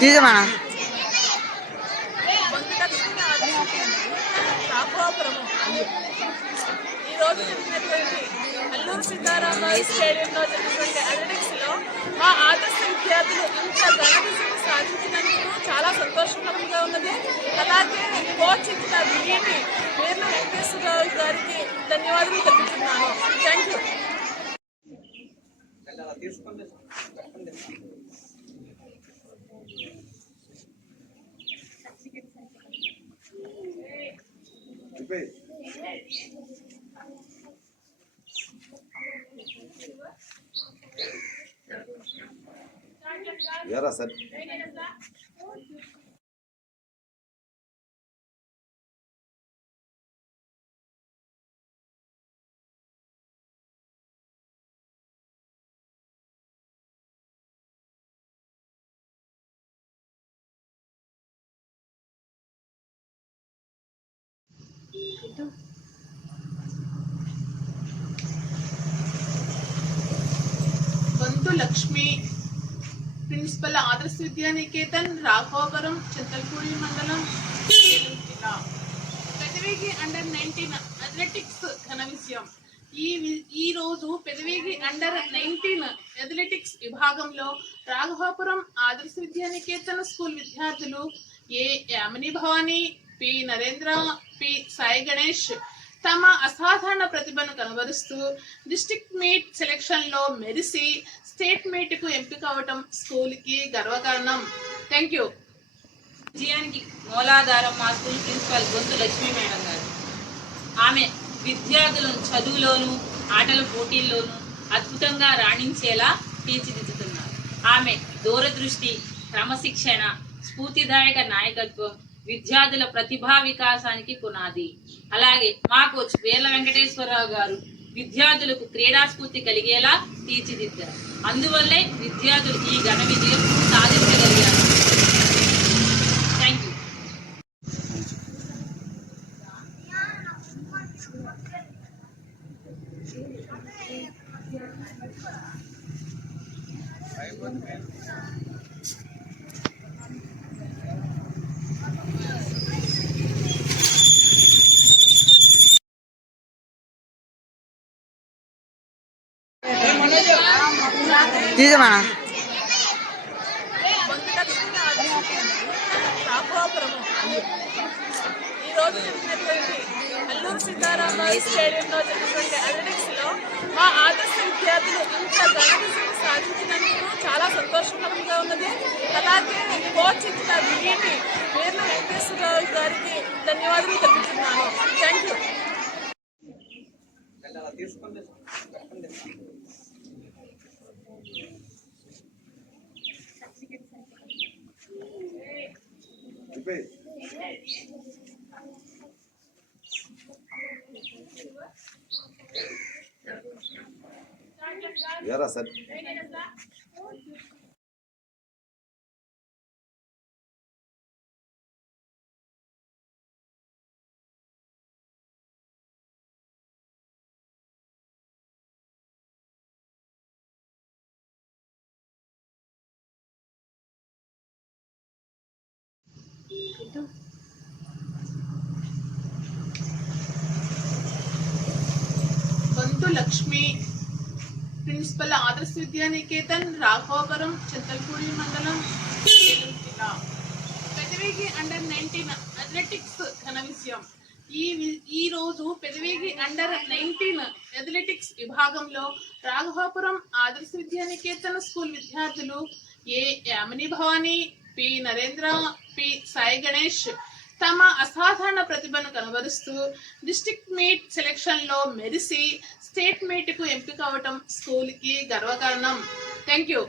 తీసమా ఈరోజు జరిగినటువంటి అల్లూరు సీతారామరాజు స్టేడియంలో జరిగినటువంటి అథ్లెటిక్స్లో మా ఆదర్శ విద్యార్థులు ఇంత ఘన విజయం సాధించినందుకు చాలా సంతోషకరంగా ఉన్నది. అలాగే కోచ్ ఇచ్చిన విజయాన్ని వీర్ల వెంకటేశ్వరరావు గారికి ధన్యవాదాలు తెలుపుతున్నాను. Thank you. यार सर बंधु लक्ष्मी प्रिंसिपल आदर्श विद्या निकेतन राघवापुरम చింతలపూడి మండలం జిల్లా పెదవేగి అండర్ 19 అథ్లెటిక్స్ ఘన విజయం. ఈ రోజు పెదవేగి అండర్ 19 అథ్లెటిక్స్ విభాగంలో రాఘవాపురం ఆదర్శ విద్యా నికేతన్ స్కూల్ విద్యార్థులు ఏ యామిని భవాని, పి నరేంద్ర, పి సాయి గణేష్ తమ అసాధారణ ప్రతిభను కనబరుస్తూ డిస్ట్రిక్ట్ మీట్ సెలెక్షన్ లో మెరిసి స్టేట్ మీట్ కు ఎంపిక అవటం స్కూల్ కి గర్వకారణం. Thank you. విజయానికి మూలాధారం మా స్కూల్ ప్రిన్సిపల్ గొంతు లక్ష్మీ మేడం గారు. ఆమె విద్యార్థులను చదువులోను ఆటల పోటీల్లోనూ అద్భుతంగా రాణించేలా తీర్చిదిద్దుతున్నారు. ఆమె దూరదృష్టి, క్రమశిక్షణ, స్ఫూర్తిదాయక నాయకత్వం విద్యార్థుల ప్రతిభా వికాసానికి పునాది. అలాగే మా కోచ్ వీర్ల వెంకటేశ్వరరావు గారు విద్యార్థులకు క్రీడా స్ఫూర్తి కలిగేలా తీర్చిదిద్దారు. అందువల్లే విద్యార్థులు ఈ ఘన విజయం సాధించగలిగారు. Thank you. తీసమా ఈరోజు జరిగినటువంటి అల్లూరు సీతారామరాజు స్టేడియంలో జరిగినటువంటి అథ్లెటిక్స్లో మా ఆదర్శ విద్యార్థులు ఇంత ఘన విజయం సాధించినందుకు చాలా సంతోషకరంగా ఉన్నది. అలాగే కోచ్ ఇచ్చిన విజయాన్ని వీర్ల వెంకటేశ్వరరావు గారికి ధన్యవాదాలు తెలుపుతున్నాను. Thank you. यार सर बंधु लक्ष्मी प्रिंसिपल आदर्श विद्या निकेतन राघवापुरम చింతలపూడి మండలం జిల్లా పెదవేగి అండర్ 19 అథ్లెటిక్స్ ఘన విజయం. ఈ రోజు పెదవేగి అండర్ 19 అథ్లెటిక్స్ విభాగంలో రాఘవాపురం ఆదర్శ విద్యా నికేతన్ స్కూల్ విద్యార్థులు ఏ యామిని భవాని, పి నరేంద్ర, పి సాయి గణేష్ తమ అసాధారణ ప్రతిభను కనబరుస్తూ డిస్ట్రిక్ట్ మీట్ సెలెక్షన్ లో మెరిసి స్టేట్ మీట్ కు ఎంపిక అవటం స్కూల్ కి గర్వకారణం. Thank you.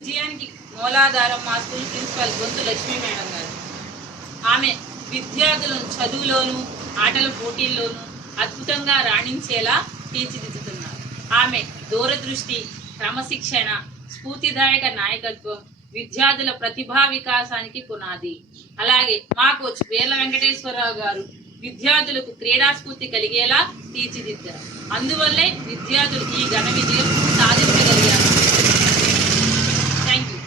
విజయానికి మూలాధారం మా స్కూల్ ప్రిన్సిపల్ గొంతు లక్ష్మీ మేడం గారు. ఆమె విద్యార్థులను చదువులోను ఆటల పోటీల్లోనూ అద్భుతంగా రాణించేలా తీర్చిదిద్దుతున్నారు. ఆమె దూరదృష్టి, క్రమశిక్షణ, స్ఫూర్తిదాయక నాయకత్వం విద్యార్థుల ప్రతిభా వికాసానికి పునాది. అలాగే మా కోచ్ వీర్ల వెంకటేశ్వరరావు గారు విద్యార్థులకు క్రీడా స్ఫూర్తి కలిగేలా తీర్చిదిద్దారు. అందువల్లే విద్యార్థులు ఈ ఘన విజయం సాధించగలిగారు. Thank you.